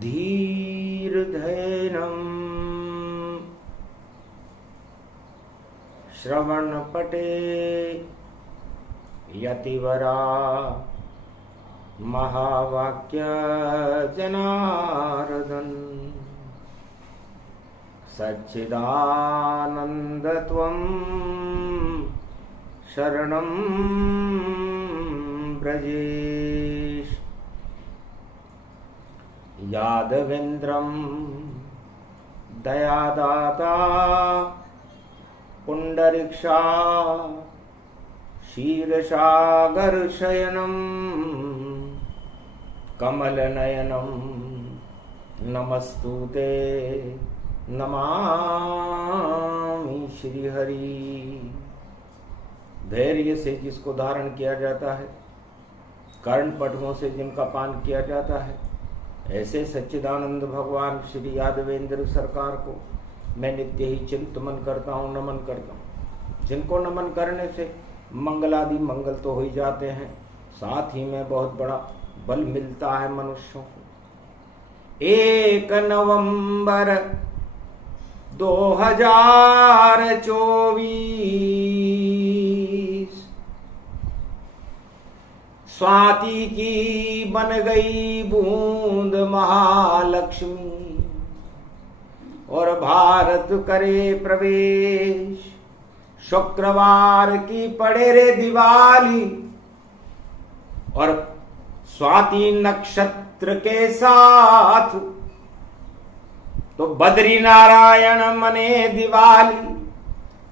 धीर्धैनम् श्रवणपटे यतिवरा महावाक्य जनार्दन सच्चिदानन्दत्वं शरणं ब्रजेश। यादवेन्द्रं दयादाता पुंडरीक्षा क्षीरसागरशयनं कमलनयनं नमस्तुते नमामि श्रीहरि। धैर्य से जिसको धारण किया जाता है, कर्ण पटुओं से जिनका पान किया जाता है, ऐसे सच्चिदानंद भगवान श्री यादवेंद्र सरकार को मैं नित्य ही चिंतन करता हूँ, नमन करता हूँ। जिनको नमन करने से मंगलादि मंगल तो हो ही जाते हैं, साथ ही में बहुत बड़ा बल मिलता है मनुष्यों को। 1 नवंबर 2024 स्वाति की बन गई बूंद महालक्ष्मी और भारत करे प्रवेश। शुक्रवार की पड़े रे दिवाली और स्वाति नक्षत्र के साथ तो बद्री नारायण मने दिवाली।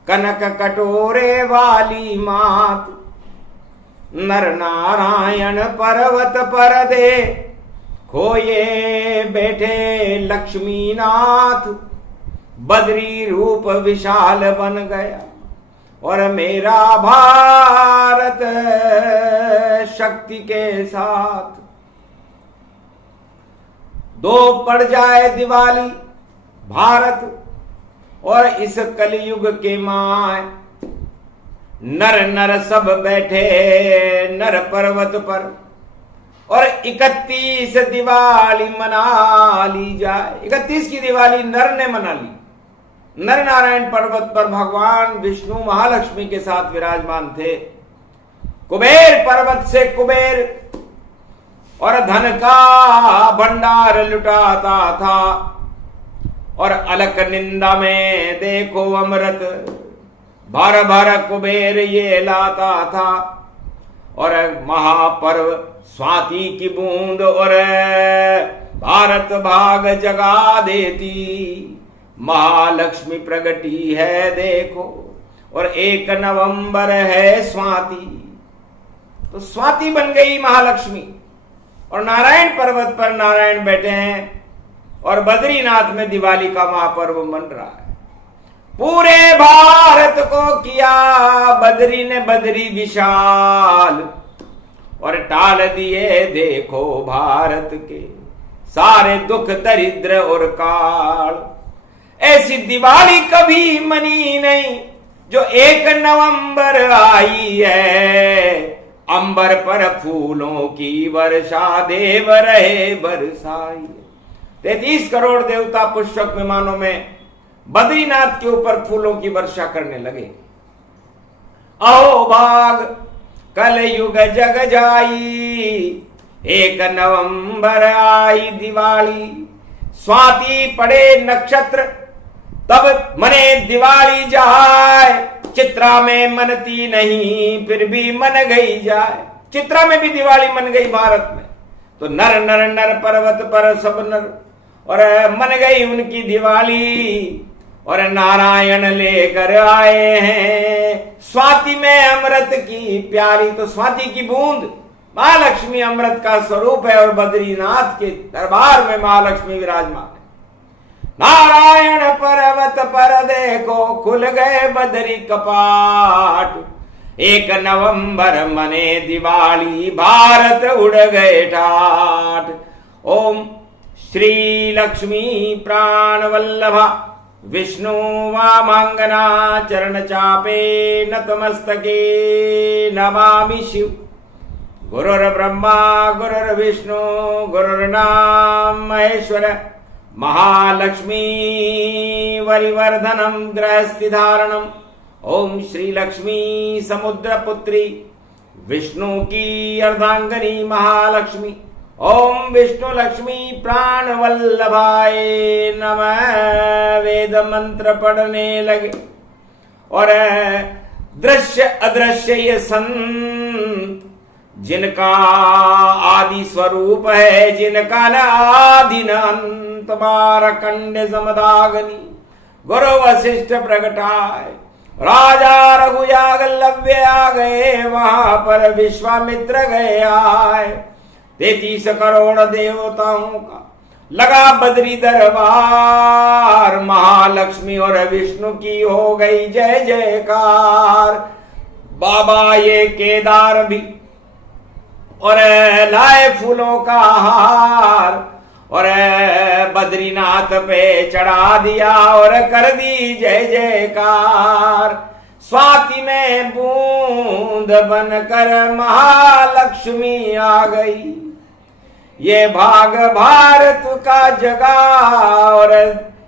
कनक कटोरे वाली मात नर नारायण पर्वत पर दे खोए बैठे लक्ष्मीनाथ। बद्री रूप विशाल बन गया और मेरा भारत शक्ति के साथ। दो पड़ जाए दिवाली भारत और इस कलयुग के माय। नर नर सब बैठे नर पर्वत पर और 31 दिवाली मना ली जाए। 31 की दिवाली नर ने मना ली। नर नारायण पर्वत पर भगवान विष्णु महालक्ष्मी के साथ विराजमान थे। कुबेर पर्वत से कुबेर और धन का भंडार लुटाता था और अलक निंदा में देखो अमृत भर भर कुबेर ये लाता था। और महापर्व स्वाति की बूंद और भारत भाग जगा देती। महालक्ष्मी प्रगटी है देखो और 1 नवंबर है स्वाति। तो स्वाति बन गई महालक्ष्मी और नारायण पर्वत पर नारायण बैठे हैं और बद्रीनाथ में दिवाली का महापर्व मन रहा है। पूरे भारत को किया बद्री ने बद्री विशाल और टाल दिए देखो भारत के सारे दुख दरिद्र और काल। ऐसी दिवाली कभी मनी नहीं जो 1 नवंबर आई है। अंबर पर फूलों की वर्षा देव रहे बरसाई। 33 करोड़ देवता पुष्पक विमानों में बद्रीनाथ के ऊपर फूलों की वर्षा करने लगे। आओ भाग कलयुग जग जाई 1 नवंबर आई दिवाली। स्वाति पड़े नक्षत्र तब मने दिवाली जाए। चित्रा में मनती नहीं फिर भी मन गई जाए। चित्रा में भी दिवाली मन गई भारत में। तो नर नर नर पर्वत पर सब नर और मन गई उनकी दिवाली और नारायण लेकर आए हैं स्वाति में अमृत की प्याली। तो स्वाति की बूंद महालक्ष्मी अमृत का स्वरूप है और बद्रीनाथ के दरबार में महालक्ष्मी विराजमान है। नारायण पर्वत पर देखो खुल गए बद्री कपाट। 1 नवंबर मने दिवाली भारत उड़ गए ठाठ। ओम श्री लक्ष्मी प्राण वल्लभा विष्णु वामांगना चरण चापे नतमस्तके नमामि शिव। गुरुर्ब्रह्मा गुरुर्विष्णु गुरुर्नाम महेश्वर महालक्ष्मी वरिवर्धनम गृहस्थि धारणम। ओम श्री लक्ष्मी समुद्रपुत्री विष्णु की अर्धांगनी महालक्ष्मी। ओम विष्णु लक्ष्मी प्राण वल्लभाय नमः। वेद मंत्र पढ़ने लगे और दृश्य अदृश्य ये संत जिनका आदि स्वरूप है, जिनका न आदि न अंत, मारकंड समदाग्नि गुरु वशिष्ठ प्रगटाए। राजा रघुयागल्लव्य आ गए, वहां पर विश्वामित्र गए आए। 33 करोड़ देवताओं का लगा बद्री दरबार। महालक्ष्मी और विष्णु की हो गई जय जयकार। बाबा ये केदार भी और लाए फूलों का हार और बद्रीनाथ पे चढ़ा दिया और कर दी जय जयकार। स्वाति में बूंद बनकर महालक्ष्मी आ गई। ये भाग भारत का जगा और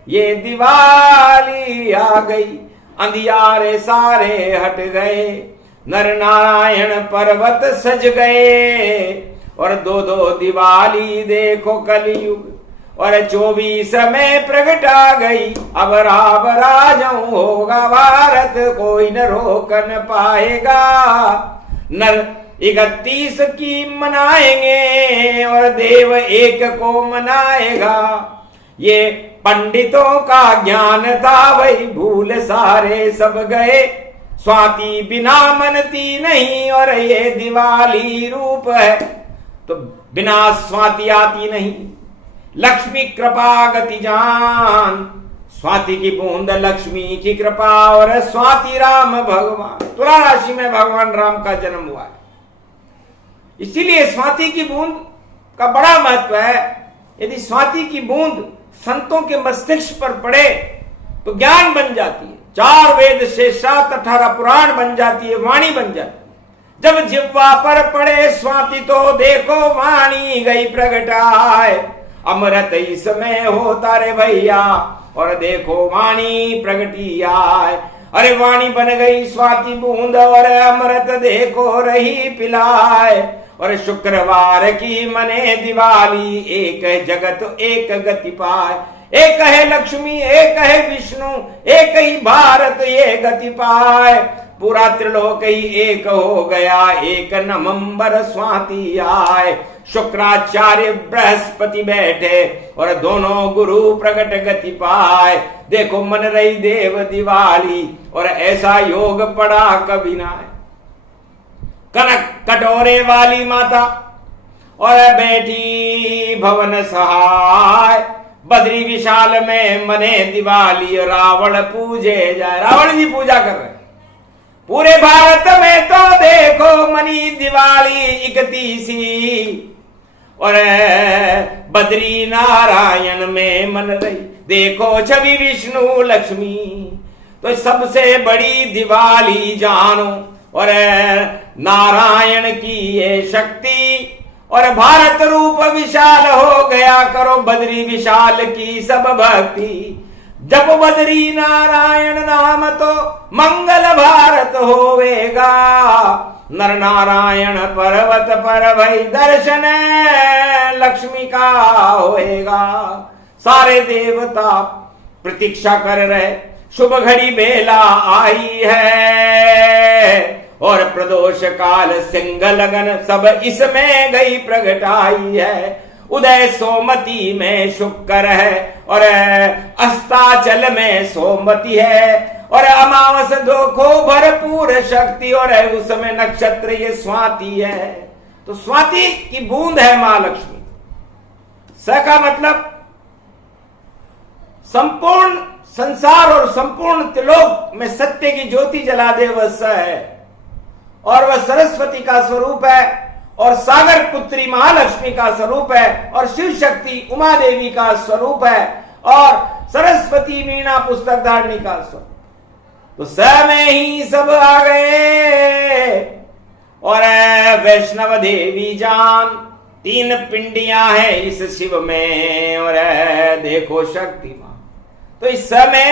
ये दिवाली आ गई। अंधियारे सारे हट गए, नर नारायण पर्वत सज गए और दो दो दिवाली देखो कलयुग और 24 में प्रगट आ गई। अब राम राजऊ होगा भारत, कोई न रोक न पाएगा। नर 31 की मनाएंगे और देव एक को मनाएगा। ये पंडितों का ज्ञान था, वही भूल सारे सब गए। स्वाति बिना मनती नहीं और ये दिवाली रूप है, तो बिना स्वाति आती नहीं। लक्ष्मी कृपा गति जान, स्वाति की बूंद लक्ष्मी की कृपा और स्वाति राम भगवान। तुला राशि में भगवान राम का जन्म हुआ है, इसीलिए स्वाति की बूंद का बड़ा महत्व है। यदि स्वाति की बूंद संतों के मस्तिष्क पर पड़े तो ज्ञान बन जाती है। 4 वेद से 7 18 पुराण बन जाती है, वाणी बन जाती है। जब जिह्वा पर पड़े स्वाति तो देखो वाणी गई प्रगटाए। अमृत इसमें होता रे भैया और देखो वाणी प्रगटी आए। अरे वाणी बन गई स्वाति बूंद और अमृत देखो रही पिलाए। और शुक्रवार की मने दिवाली, एक है जगत एक गति पाए। एक है लक्ष्मी एक है विष्णु, एक ही भारत ये गति पाए। पूरा त्रिलोक ही एक हो गया, एक नवंबर स्वाति आए। शुक्राचार्य बृहस्पति बैठे और दोनों गुरु प्रगट गति पाए। देखो मन रही देव दिवाली और ऐसा योग पड़ा कभी ना। कनक कटोरे वाली माता और बैठी भवन सहाय। बद्री विशाल में मने दिवाली, रावण पूजे जाए। रावण जी पूजा कर रहे। पूरे भारत में तो देखो मनी दिवाली 31 और बद्री नारायण में मन रही। देखो छवि विष्णु लक्ष्मी, तो सबसे बड़ी दिवाली जानो और नारायण की ये शक्ति और भारत रूप विशाल हो गया। करो बद्री विशाल की सब भक्ति। जब बद्री नारायण नाम तो मंगल भारत होवेगा। नर नारायण पर्वत पर भई दर्शन लक्ष्मी का होएगा। सारे देवता प्रतीक्षा कर रहे, शुभ घड़ी बेला आई है और प्रदोष काल सिंह लगन सब इसमें गई प्रगटाई है। उदय सोमती में शुक्र है और अस्ताचल में सोमती है और अमावस देखो भरपूर शक्ति और उसमें नक्षत्र ये स्वाति है। तो स्वाति की बूंद है मां लक्ष्मी। स का मतलब संपूर्ण संसार और संपूर्ण त्रिलोक में सत्य की ज्योति जला दे वह स है और वह सरस्वती का स्वरूप है और सागर पुत्री महालक्ष्मी का स्वरूप है और शिव शक्ति उमा देवी का स्वरूप है और सरस्वती वीणा पुस्तक धारणी का स्वरूप। तो स में ही सब आ गए और वैष्णव देवी जान, 3 पिंडियां हैं इस शिव में और है देखो शक्तिमान। तो इस समय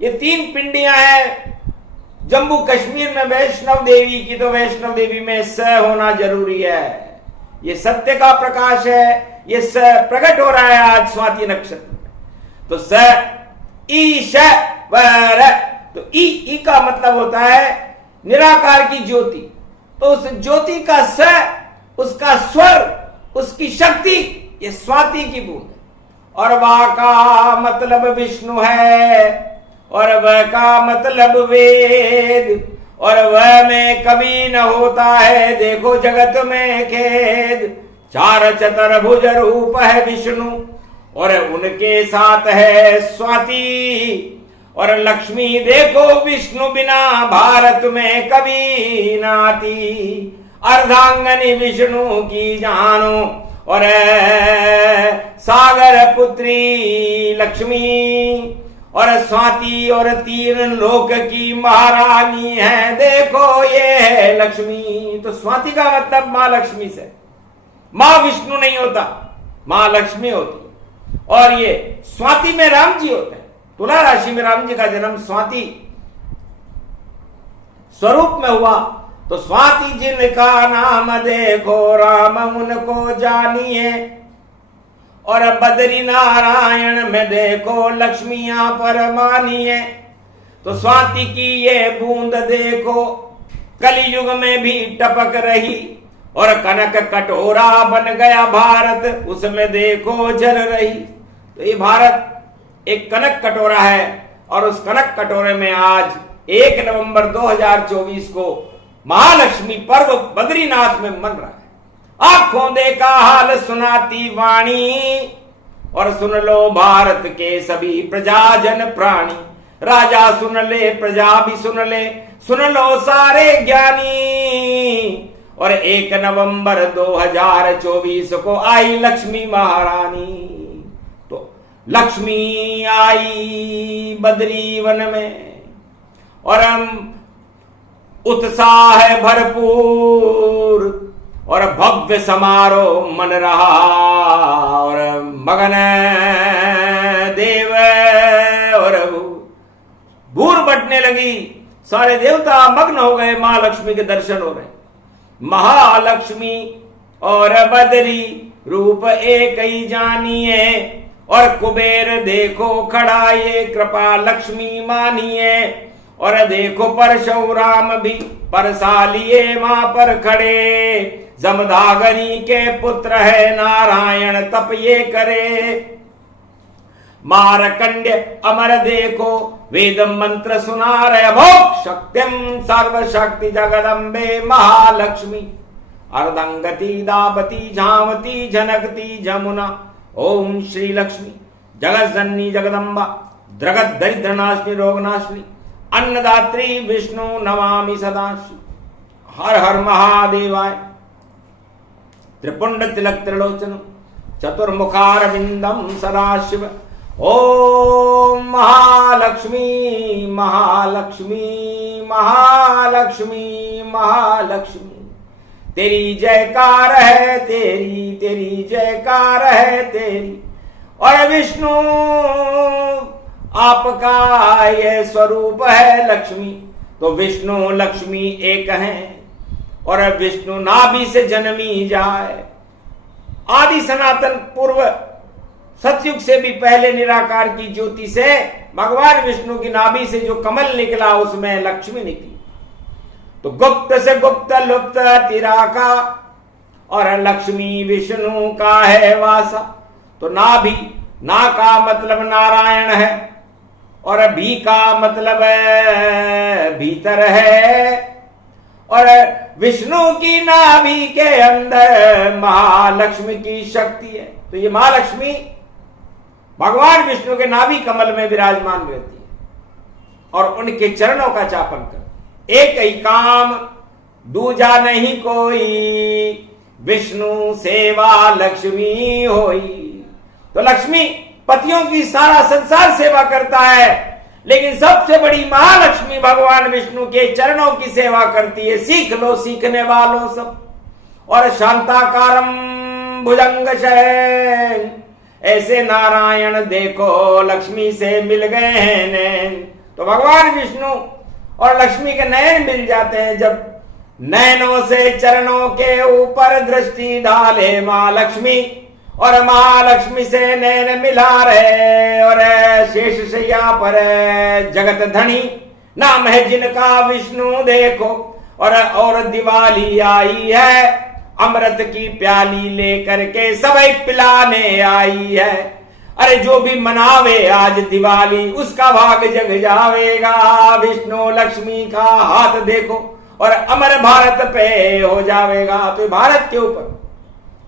ये 3 पिंडियां हैं। जम्मू कश्मीर में वैष्णव देवी की, तो वैष्णव देवी में स होना जरूरी है। ये सत्य का प्रकाश है, ये स प्रकट हो रहा है आज स्वाति नक्षत्र में। तो स ईश वर, तो ई का मतलब होता है निराकार की ज्योति। तो उस ज्योति का स, उसका स्वर, उसकी शक्ति, ये स्वाति की बूंद है। और वा का मतलब विष्णु है, और वह का मतलब वेद, और वह में कभी न होता है देखो जगत में खेद। 4 चतुर्भुज रूप है विष्णु, और उनके साथ है स्वाति। और लक्ष्मी देखो विष्णु बिना भारत में कभी न आती। अर्धांगनी विष्णु की जानो, और सागर पुत्री लक्ष्मी, और स्वाति और 3 लोक की महारानी है देखो ये है लक्ष्मी। तो स्वाति का मतलब मां लक्ष्मी से, मां विष्णु नहीं होता, मां लक्ष्मी होती है। और ये स्वाति में राम जी होते हैं। तुला राशि में राम जी का जन्म स्वाति स्वरूप में हुआ। तो स्वाति जिनका नाम देखो राम उनको जानिए, और बद्री नारायण में देखो लक्ष्मियां पर मानिए। तो स्वाति की ये बूंद देखो कलयुग में भी टपक रही, और कनक कटोरा बन गया भारत, उसमें देखो जल रही। तो ये भारत एक कनक कटोरा है, और उस कनक कटोरे में आज 1 नवंबर 2024 को महालक्ष्मी पर्व बद्रीनाथ में मन रहा है। आंखों देखा हाल सुनाती वाणी, और सुन लो भारत के सभी प्रजाजन प्राणी। राजा सुन ले, प्रजा भी सुन लो सारे ज्ञानी। और 1 नवंबर 2024 को आई लक्ष्मी महारानी। तो लक्ष्मी आई बद्री वन में, और हम उत्साह भरपूर, और भव्य समारोह मन रहा, और मगन देव और भूर बटने लगी। सारे देवता मग्न हो गए, महालक्ष्मी के दर्शन हो रहे। महालक्ष्मी और बदरी रूप एक ही जानिए, और कुबेर देखो खड़ा ये कृपा लक्ष्मी मानिए। और देखो परशुराम भी परसालिए मां पर खड़े, जमदागनी के पुत्र है नारायण तप ये करे। मारकंड्य अमर देखो वेद मंत्र सुना रहे, भोग शक्तिम सर्वशक्ति जगदम्बे महालक्ष्मी। अर्धंगति दावती झावती झनकती जमुना, ओम श्री लक्ष्मी जगत जननी जगदम्बा, द्रगत दरिद्र नाशिनी रोग नाशिनी, अन्नदात्री विष्णु नमामि सदाशिव। हर हर महादेवाय। त्रिपुंड तिलक त्रिलोचनम चतुर्मुखारविंदम सदाशिव। ओम महालक्ष्मी महालक्ष्मी महालक्ष्मी महालक्ष्मी। तेरी जयकार है तेरी, तेरी जयकार है तेरी। और विष्णु आपका ये स्वरूप है लक्ष्मी। तो विष्णु लक्ष्मी एक हैं, और विष्णु नाभि से जन्मी जाए। आदि सनातन पूर्व सतयुग से भी पहले निराकार की ज्योति से भगवान विष्णु की नाभि से जो कमल निकला उसमें लक्ष्मी निकली। तो गुप्त से गुप्त लुप्त तिराका, और लक्ष्मी विष्णु का है वासा। तो नाभि, ना का मतलब नारायण है, और भी का मतलब भीतर है। और विष्णु की नाभि के अंदर महालक्ष्मी की शक्ति है। तो ये महालक्ष्मी भगवान विष्णु के नाभि कमल में विराजमान रहती है, और उनके चरणों का चापन कर। एक ही काम दूजा नहीं कोई, विष्णु सेवा लक्ष्मी होई। तो लक्ष्मी पतियों की सारा संसार सेवा करता है, लेकिन सबसे बड़ी महालक्ष्मी भगवान विष्णु के चरणों की सेवा करती है। सीख लो सीखने वालों सब। और शांताकारम भुजंग शयन। ऐसे नारायण देखो लक्ष्मी से मिल गए हैं नैन। तो भगवान विष्णु और लक्ष्मी के नयन मिल जाते हैं। जब नैनों से चरणों के ऊपर दृष्टि डाले मां लक्ष्मी, और महालक्ष्मी से नैन मिला रहे, और शेष शैया पर जगत धनी नाम है जिनका विष्णु देखो। और दिवाली आई है, अमृत की प्याली लेकर के सबई पिलाने आई है। अरे जो भी मनावे आज दिवाली, उसका भाग जग जावेगा। विष्णु लक्ष्मी का हाथ देखो और अमर भारत पे हो जावेगा। तो भारत के ऊपर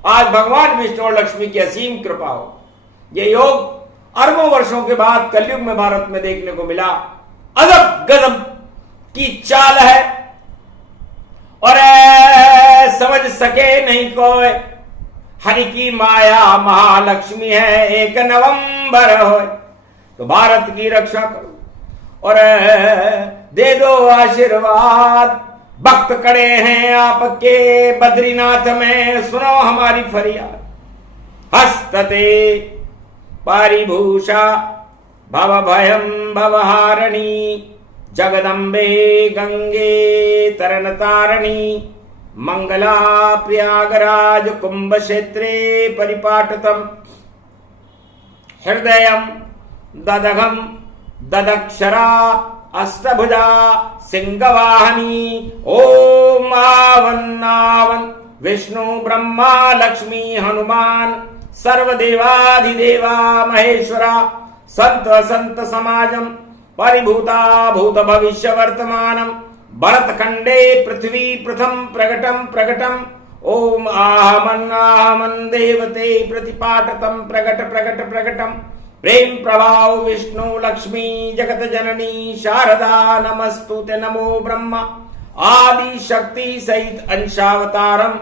आज भगवान विष्णु और लक्ष्मी की असीम कृपा हो। ये योग अरबों वर्षों के बाद कलयुग में भारत में देखने को मिला। अजब गजब की चाल है, और समझ सके नहीं कोई। हरि की माया महालक्ष्मी है, 1 नवंबर हो तो भारत की रक्षा करो और दे दो आशीर्वाद। भक्त खड़े हैं आपके बद्रीनाथ में, सुनो हमारी फरियाद। हस्तते पारिभूषा भव भयम भवहारिणी, जगदम्बे गंगे तरन तारिणी, मंगला प्रयागराज कुंभ क्षेत्रे परिपाटतम। हृदयम ददघम ददक्षरा अष्टभुजा सिंहवाहनी। ओम आवन आवन विष्णु ब्रह्मा लक्ष्मी हनुमान, सर्वदेवाधिदेवा महेश्वरा। संत संत समाजम परिभूता भूत भविष्य वर्तमानम, भरत खंडे पृथ्वी प्रथम प्रकटम प्रकटम। ओम आहमन आहमन देवते प्रतिपाटतम प्रकट प्रकट प्रकटम। प्रेम प्रभाव विष्णु लक्ष्मी जगत जननी शारदा नमस्तुते। नमो ब्रह्मा आदि शक्ति सहित अंशावतारम,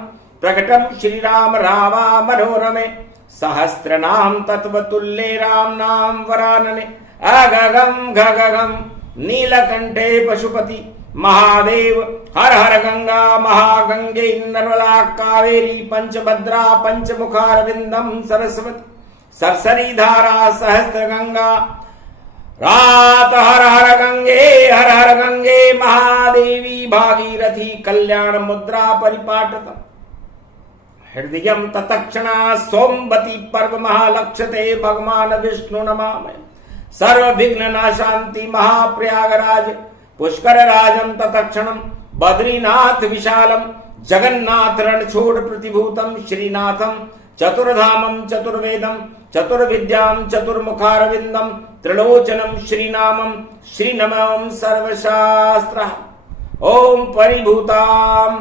प्रकटम श्री राम रावा मनोरमे। सहस्त्र नाम तत्व तुल्ये राम नाम वरानने। अगगम घगगम नीलकंठे पशुपति महादेव। हर हर गंगा महागंगे नर्मदा कावेरी पंचभद्रा पंचमुखारविंदम सरस्वती। सरसरी धारा सहस्त्र गंगा रात। हर हर गंगे महादेवी भागीरथी कल्याण मुद्रा परिपाटत। हृदयम ततक्षणा सोमवती पर्व महालक्ष्यते भगवान विष्णु नमामि। सर्व विघ्न नाशांति महाप्रयागराज पुष्कर राजम ततक्षणम। बद्रीनाथ विशालम जगन्नाथ रणछोड़ प्रतिभूतम श्रीनाथम। चतुर्धामम चतुर्वेदम चतुर्विद्याम चतुर्मुखारविंदम। त्रिलोचनम श्रीनामम श्रीनमम सर्वशास्त्र। ओम परिभूताम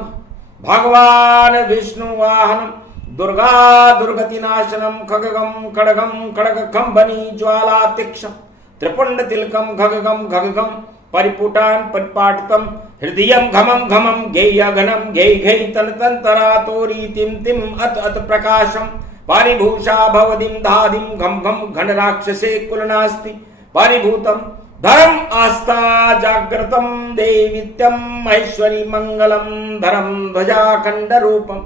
भगवान विष्णु वाहनम, दुर्गा दुर्गति नाशनम। खगगम खड़गम खड़ग खंबनी ज्वाला तीक्षम। त्रिपुंड तिलकम खगगम खगगम परिपुटान परिपाटतम। हृदयम घमम घमम गेय घनम गेय घै तन तंतरा तोरी तिम तिम अत अत प्रकाशम। परिभूषा भवदिम धादिम घम घम घन राक्षसे कुलनास्ति। परिभूतम धर्म आस्था जागृतम देवित्यम ऐश्वरी मंगलम धरम ध्वजा खंड रूपम।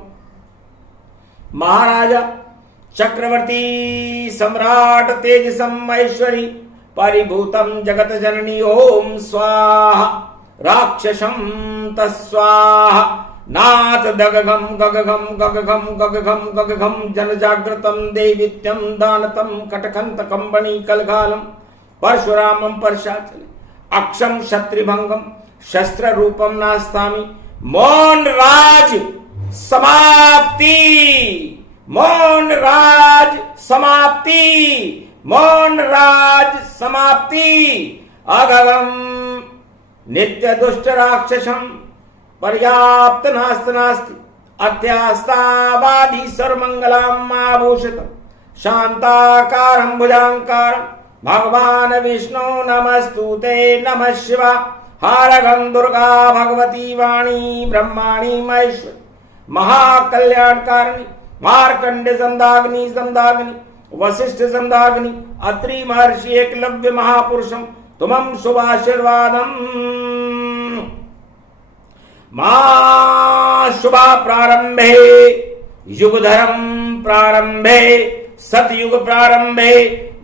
महाराजा चक्रवर्ती सम्राट तेजसम ऐश्वरी परिभूतम जगत जननी। ओम स्वाहा राक्षसम तस्वाहा। नाथ दगघम गगघम गगघम गगघम गगघम जन जागृतम देवित्यम दानतम कटखंत कंबनी कलघालम। परशुरामम परशाचले अक्षम शत्रुभंगम शस्त्र रूपम नास्तामि। मौन राज समाप्ति, मौन राज समाप्ति, मौन राज समाप्ति। अगगम नित्य दुष्ट राक्षसम पर्याप्त नास्त नास्ति। अत्यास्तावादी सर्वमंगलम आभूषितम। शांताकारं भुजांकारं भगवान विष्णु नमस्तुते। नमः शिवा हारगं दुर्गा भगवती वाणी ब्रह्माणी महेश्वरी महाकल्याणकारिणी। मार्कंडे संदाग्नि संदाग्नि वशिष्ठ संदाग्नि अत्रि महर्षि एकलव्य महापुरुषम तुमं शुभाशीर्वादम। मां शुभा प्रारंभे युग धर्म प्रारंभे सतयुग प्रारंभे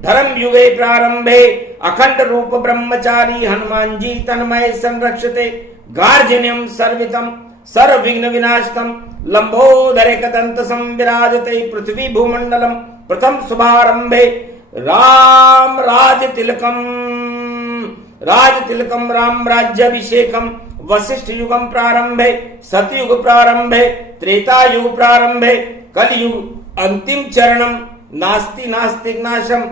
धर्म युगे प्रारंभे अखंड रूप ब्रह्मचारी हनुमान जी तन्मय संरक्षते गार्जन्यम सर्वितम सर्व विघ्न विनाशतम लंबोदरे कदंत संविराजते पृथ्वी भूमंडलम प्रथम शुभारंभे राम राज तिलकम राम राज्याभिषेकम वशिष्ठ युगम प्रारंभे सतयुग प्रारंभे त्रेता युग प्रारंभे कलयुग अंतिम चरणम नास्ति नास्तिक नाशम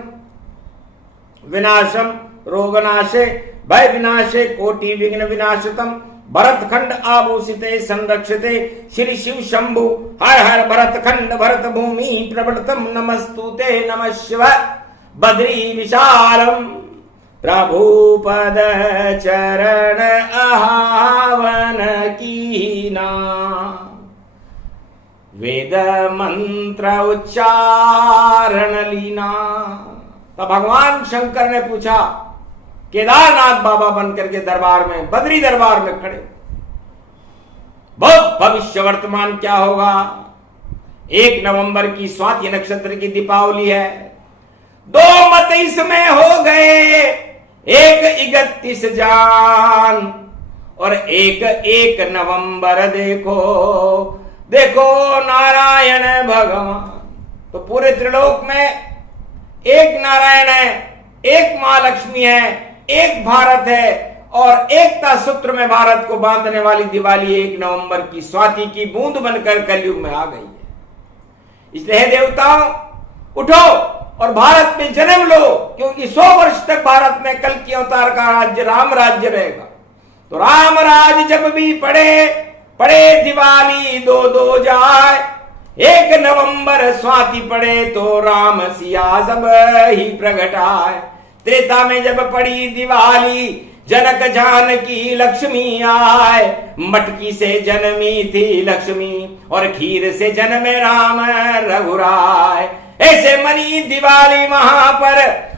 विनाशम रोगनाशे भय विनाशे कोटि विघ्न विनाशतम भरत खंड आभूषिते संरक्षिते श्री शिव शंभु हर हर भरत खंड भरत भूमि प्रवर्तम नमस्तुते नमः शिवाय बद्री विशालम प्रभु पद चरण आवन कीना वेद मंत्र उच्चारण लीना। तब भगवान शंकर ने पूछा, केदारनाथ बाबा बनकर के दरबार में, बद्री दरबार में खड़े, बहुत भविष्य वर्तमान क्या होगा। 1 नवंबर की स्वाति नक्षत्र की दीपावली है। 2 मत इसमें हो गए, एक 31 जान और एक नवंबर देखो देखो नारायण भगवान। तो पूरे त्रिलोक में एक नारायण है, एक मां लक्ष्मी है, एक भारत है और एकता सूत्र में भारत को बांधने वाली दिवाली 1 नवंबर की स्वाति की बूंद बनकर कलयुग में आ गई है। इसलिए हे देवताओं, उठो और भारत में जन्म लो, क्योंकि 100 वर्ष तक भारत में कल की अवतार का राज्य राम राज्य रहेगा। तो राम राज जब भी पड़े दिवाली 2 जाए, 1 नवंबर स्वाति पड़े तो राम सिया सब ही प्रगटाए। त्रेता में जब पड़ी दिवाली जनक जानकी लक्ष्मी आए, मटकी से जन्मी थी लक्ष्मी और खीर से जन्मे राम रघुराय। ऐसे मनी दिवाली वहां पर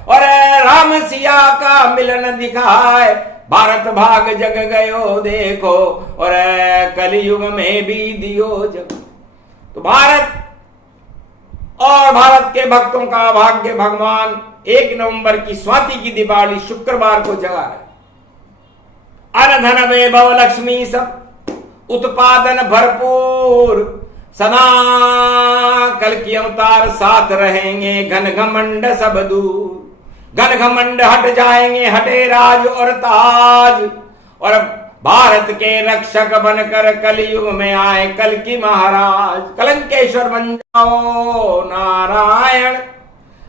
और राम सिया का मिलन दिखाए। भारत भाग जग गयो देखो और कलयुग में भी दियो जग। तो भारत और भारत के भक्तों का भाग्य भगवान 1 नवंबर की स्वाति की दिवाली शुक्रवार को जगा रहे। अन्न धन वैभव लक्ष्मी सब उत्पादन भरपूर, सदा कल की अवतार साथ रहेंगे, घन घमंड सब दूर। घन घमंड हट जाएंगे, हटे राज और ताज और भारत के रक्षक बनकर कलयुग में आए कल की महाराज। कलंकेश्वर बन जाओ नारायण,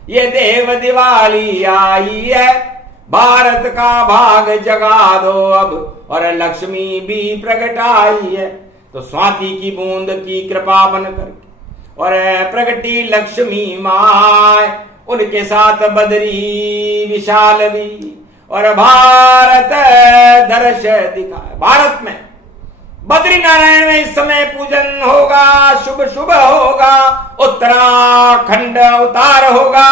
ये देव दिवाली आई है, भारत का भाग जगा दो अब और लक्ष्मी भी प्रकट आई है। तो स्वाति की बूंद की कृपा बनकर और प्रगटी लक्ष्मी माय, उनके साथ बद्री विशाल भी और भारत दर्श दिखाए। भारत में बद्री नारायण में इस समय पूजन होगा, शुभ शुभ होगा, उत्तराखंड अवतार होगा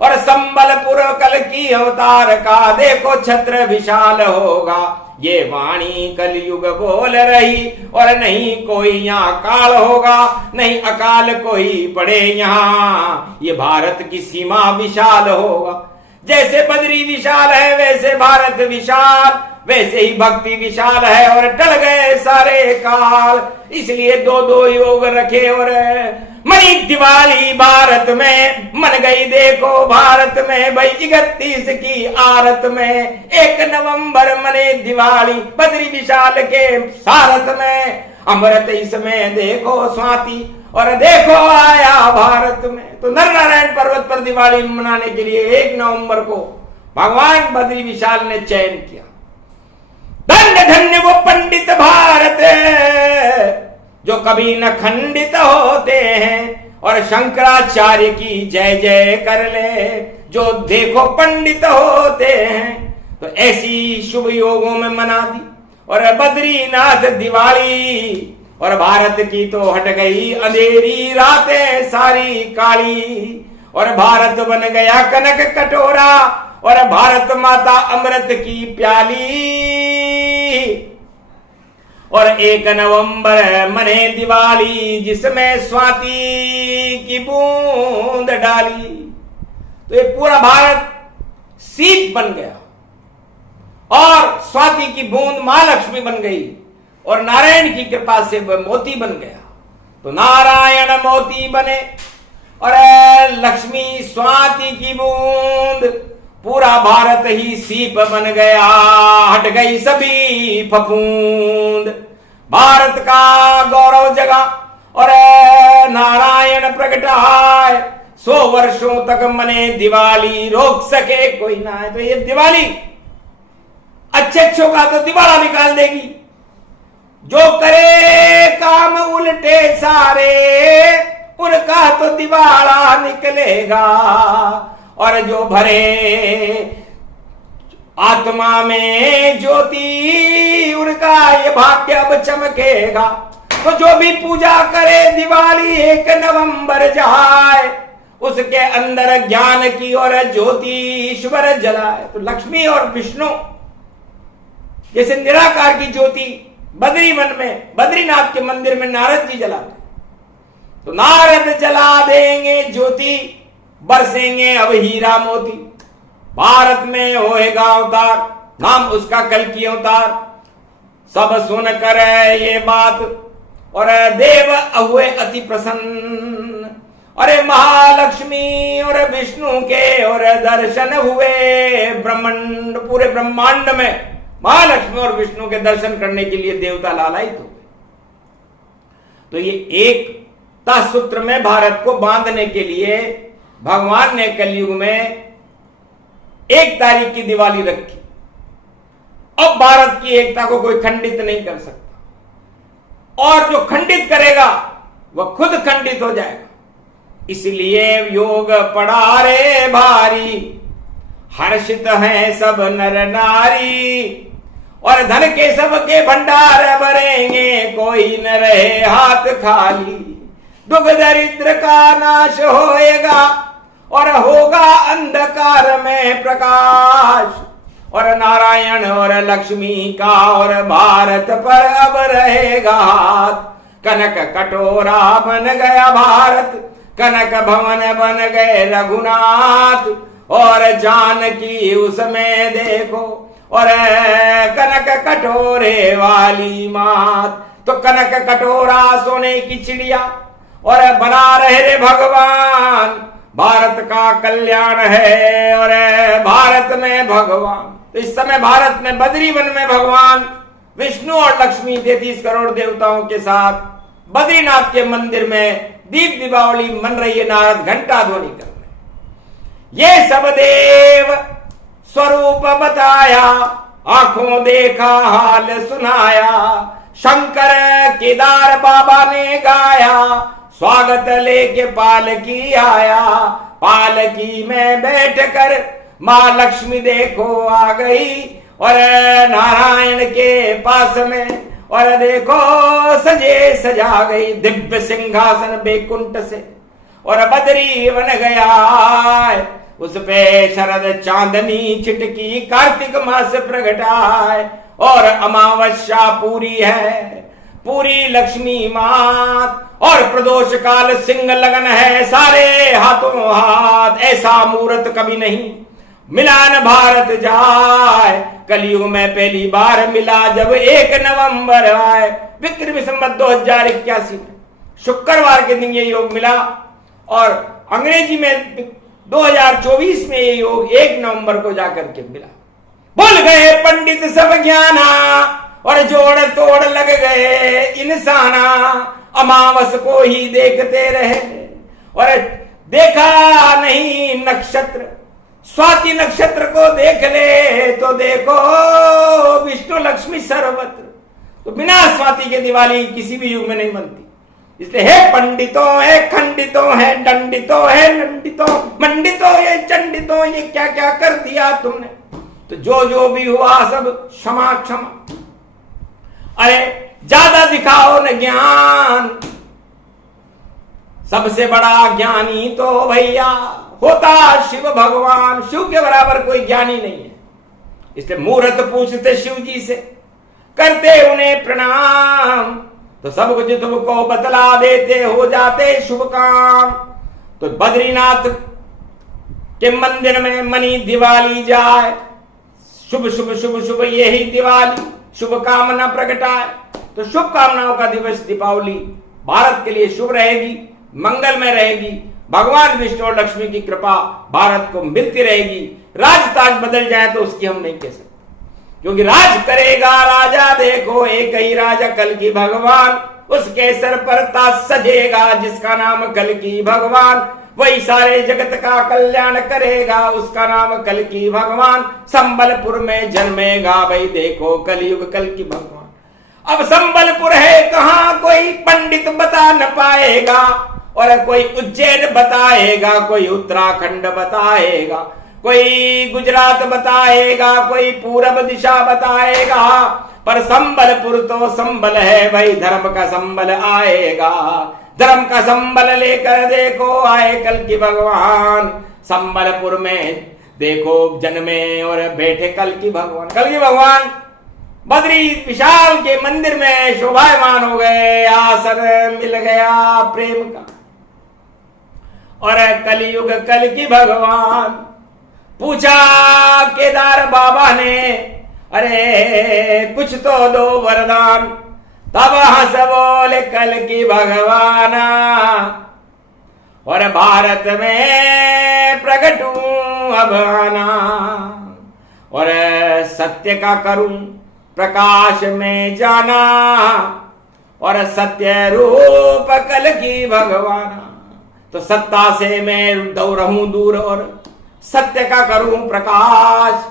और संबलपुर कल की अवतार का देखो छत्र विशाल होगा। ये वाणी कलयुग बोल रही और नहीं कोई यहाँ काल होगा, नहीं अकाल कोई पड़े यहाँ, ये भारत की सीमा विशाल होगा। जैसे बद्री विशाल है वैसे भारत विशाल, वैसे ही भक्ति विशाल है और टल गए सारे काल। इसलिए 2 योग रखे और मनी दिवाली भारत में मन गई देखो भारत में भाई 31 की आरत में। 1 नवंबर मने दिवाली बद्री विशाल के सारथ में। अमृत इसमें देखो स्वाति और देखो आया भारत में। तो नर नारायण पर्वत पर दिवाली मनाने के लिए 1 नवंबर को भगवान बद्री विशाल ने चयन किया। धन्य धन्य वो पंडित भारत जो कभी न खंडित होते हैं और शंकराचार्य की जय जय कर ले जो देखो पंडित होते हैं। तो ऐसी शुभ योगों में मना दी और बद्रीनाथ दिवाली और भारत की तो हट गई अंधेरी रातें सारी काली और भारत बन गया कनक कटोरा और भारत माता अमृत की प्याली और 1 नवंबर मने दिवाली जिसमें स्वाति की बूंद डाली। तो ये पूरा भारत सीप बन गया और स्वाति की बूंद महालक्ष्मी बन गई और नारायण की कृपा से वह मोती बन गया। तो नारायण मोती बने और लक्ष्मी स्वाति की बूंद, पूरा भारत ही सीप बन गया, हट गई सभी फफूंद। भारत का गौरव जगा और नारायण प्रगटाए, 100 वर्षों तक मने दिवाली, रोक सके कोई ना है। तो ये दिवाली अच्छे का तो दिवाला निकाल देगी, जो करे काम उल्टे सारे उनका तो दिवाला निकलेगा, और जो भरे आत्मा में ज्योति उनका ये भाग्य अब चमकेगा। तो जो भी पूजा करे दिवाली 1 नवंबर जाए, उसके अंदर ज्ञान की और ज्योति ईश्वर जलाए। तो लक्ष्मी और विष्णु जैसे निराकार की ज्योति बद्री वन में, बद्रीनाथ के मंदिर में नारद जी जलाते, तो नारद जला देंगे ज्योति, बरसेंगे अब हीरा मोती। भारत में होएगा अवतार, नाम उसका कल्कि अवतार। सब सुन कर ये बात और देव हुए अति प्रसन्न। अरे महालक्ष्मी और विष्णु के और दर्शन हुए, ब्रह्मांड पूरे ब्रह्मांड में महालक्ष्मी और विष्णु के दर्शन करने के लिए देवता लालायित हो। तो ये एकता सूत्र में भारत को बांधने के लिए भगवान ने कलयुग में 1 तारीख की दिवाली रखी। अब भारत की एकता को कोई खंडित नहीं कर सकता, और जो खंडित करेगा वह खुद खंडित हो जाएगा। इसलिए योग पड़ा रे भारी, हर्षित हैं सब नर नारी, और धन के सबके भंडार भरेंगे, कोई न रहे हाथ खाली। दुख दरिद्र का नाश होएगा और होगा अंधकार में प्रकाश, और नारायण और लक्ष्मी का और भारत पर अब रहेगा हाथ। कनक कटोरा बन गया भारत, कनक भवन बन गए रघुनाथ, और जानकी उसमें देखो और कनक कटोरे वाली मात। तो कनक कटोरा सोने की चिड़िया और बना रहे रे भगवान, भारत का कल्याण है और भारत में भगवान। तो इस समय भारत में बद्री वन में भगवान विष्णु और लक्ष्मी 33 करोड़ देवताओं के साथ बद्रीनाथ के मंदिर में दीप दीपावली मन रही है। नारद घंटा ध्वनि कर रहे, ये सब देव स्वरूप बताया, आंखों देखा हाल सुनाया। शंकर केदार बाबा ने गाया, स्वागत लेके पालकी आया। पालकी में बैठकर माँ लक्ष्मी देखो आ गई, और नारायण के पास में और देखो सजे सजा गई। दिव्य सिंहासन बैकुंठ से और बद्री बन गया, उस पे शरद चांदनी छिटकी, कार्तिक मास प्रगटाए, और अमावस्या पूरी है, पूरी लक्ष्मी मात, और प्रदोष काल सिंह लगन है, सारे हाथों हाथ, ऐसा मुहूर्त कभी नहीं मिलान भारत जाए। कलयुग में पहली बार मिला जब 1 नवंबर आए, विक्रम संवत 2081 में शुक्रवार के दिन ये योग मिला, और अंग्रेजी में 2024 में ये योग 1 नवंबर को जाकर के मिला। भूल गए पंडित सब ज्ञाना, और जोड़ तोड़ लग गए इंसाना। अमावस को ही देखते रहे और देखा नहीं नक्षत्र, स्वाति नक्षत्र को देख ले तो देखो विष्णु लक्ष्मी सर्वत्र। तो बिना स्वाति के दिवाली किसी भी युग में नहीं बनती। इसलिए हे पंडितों, है खंडितों, है दंडितों, है लंडितों, मंडितों, ये चंडितों, ये क्या क्या कर दिया तुमने। तो जो जो भी हुआ सब क्षमा क्षमा। अरे ज्यादा दिखाओ न ज्ञान, सबसे बड़ा ज्ञानी तो भैया होता शिव भगवान। शिव के बराबर कोई ज्ञानी नहीं है। इसलिए मुहूर्त पूछते शिव जी से, करते उन्हें प्रणाम, तो सब कुछ तुमको बतला देते, हो जाते शुभ काम। तो बद्रीनाथ के मंदिर में मनी दिवाली जाए, शुभ शुभ शुभ शुभ यही दिवाली, शुभ कामना प्रगटाए। तो शुभ कामनाओं का दिवस दीपावली भारत के लिए शुभ रहेगी, मंगल में रहेगी। भगवान विष्णु और लक्ष्मी की कृपा भारत को मिलती रहेगी। राज ताज बदल जाए तो उसकी हम नहीं कह सकते, क्योंकि राज करेगा राजा देखो एक ही राजा कल की भगवान, उसके सर पर ताज सजेगा जिसका नाम कल की भगवान, वही सारे जगत का कल्याण करेगा उसका नाम कल की भगवान। संबलपुर में जन्मेगा भाई देखो कलयुग कल की भगवान। अब संबलपुर है कहां कोई पंडित बता न पाएगा, और कोई उज्जैन बताएगा, कोई उत्तराखंड बताएगा, कोई गुजरात बताएगा, कोई पूरब दिशा बताएगा, पर संबलपुर तो संबल है भाई, धर्म का संबल आएगा। धर्म का संबल लेकर देखो आए कल की भगवान। संबलपुर में देखो जन्मे और बैठे कल की भगवान। कल की भगवान बद्री विशाल के मंदिर में शोभायमान हो गए, आसन मिल गया प्रेम का। और कलयुग कल की भगवान, पूछा केदार बाबा ने, अरे कुछ तो दो वरदान। तब हंस बोले कल की भगवाना, और भारत में प्रकट हूं अब आना, और सत्य का करूं प्रकाश में जाना, और सत्य रूप कल की भगवाना। तो सत्ता से मैं दौड़ रहूं दूर, और सत्य का करूं प्रकाश,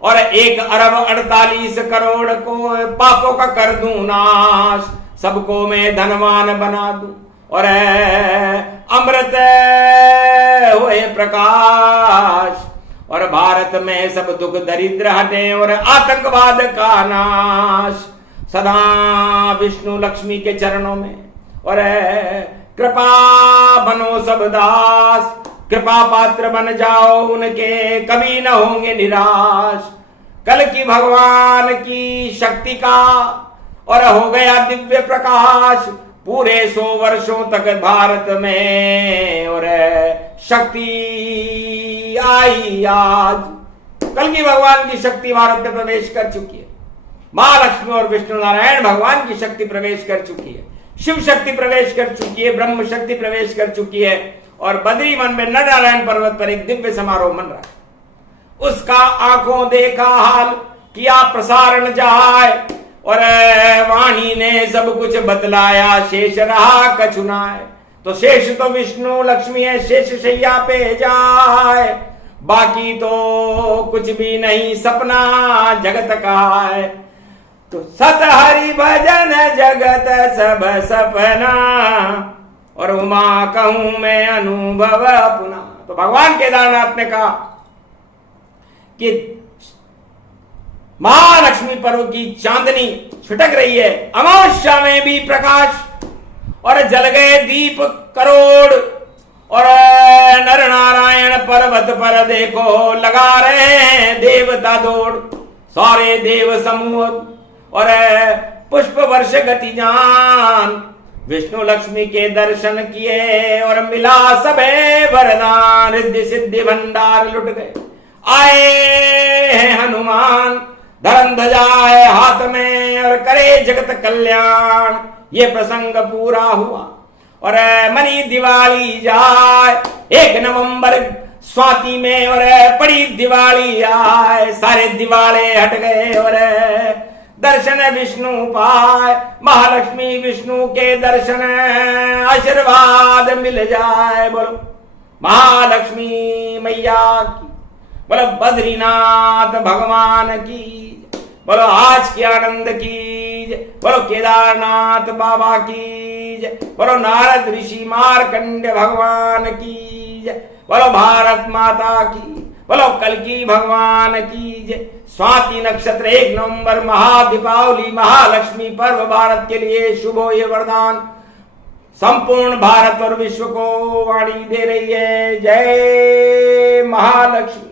और 1,48 करोड़ को पापों का कर दूं नाश। सबको मैं धनवान बना दूं, और अमृत हुए प्रकाश, और भारत में सब दुख दरिद्र हटे, और आतंकवाद का नाश। सदा विष्णु लक्ष्मी के चरणों में, और कृपा बनो सब दास, कृपा पात्र बन जाओ उनके, कभी न होंगे निराश। कल की भगवान की शक्ति का और हो गया दिव्य प्रकाश, पूरे 100 वर्षों तक भारत में, और शक्ति आई आज। कल की भगवान की शक्ति भारत में प्रवेश कर चुकी है। महालक्ष्मी और विष्णु नारायण भगवान की शक्ति प्रवेश कर चुकी है, शिव शक्ति प्रवेश कर चुकी है, ब्रह्म शक्ति प्रवेश कर चुकी है, और बद्री वन में नर नारायण पर्वत पर एक दिव्य समारोह मन रहा है। उसका आंखों देखा हाल किया प्रसारण जाए, और वाणी ने सब कुछ बतलाया, शेष रहा कछुनाए। तो शेष तो विष्णु लक्ष्मी है, शेष शैया पे जाए, बाकी तो कुछ भी नहीं, सपना जगत का है। तो सत हरि भजन जगत सब सपना, और उमा कहूं मैं अनुभव अपना। तो भगवान केदारनाथ ने कहा कि महालक्ष्मी पर्व की चांदनी छिटक रही है, अमावस्या में भी प्रकाश, और जल गए दीप करोड़, और नर नारायण पर्वत पर देखो लगा रहे हैं देवता दौड़। सारे देव समूह और पुष्प वर्ष गति जान, विष्णु लक्ष्मी के दर्शन किए, और मिला सबे वरदान, रिद्धि सिद्धि भंडार लुट गए। आए हैं हनुमान, धर्म ध्वजाए हाथ में, और करे जगत कल्याण। ये प्रसंग पूरा हुआ, और मनी दिवाली जाए 1 नवंबर स्वाति में, और पड़ी दिवाली आए, सारे दिवाले हट गए, और दर्शन विष्णु पाए। महालक्ष्मी विष्णु के दर्शन आशीर्वाद मिल जाए। बोलो महालक्ष्मी मैया की, बोलो बद्रीनाथ भगवान की, बोलो आज की आनंद की, बोलो केदारनाथ बाबा की, बोलो नारद ऋषि मार्कंड भगवान की, बोलो भारत माता की, बोलो कल्की भगवान की। स्वाति नक्षत्र 1 नवंबर महादीपावली महालक्ष्मी पर्व भारत के लिए शुभ हो, ये वरदान संपूर्ण भारत और विश्व को वाणी दे रही है। जय महालक्ष्मी।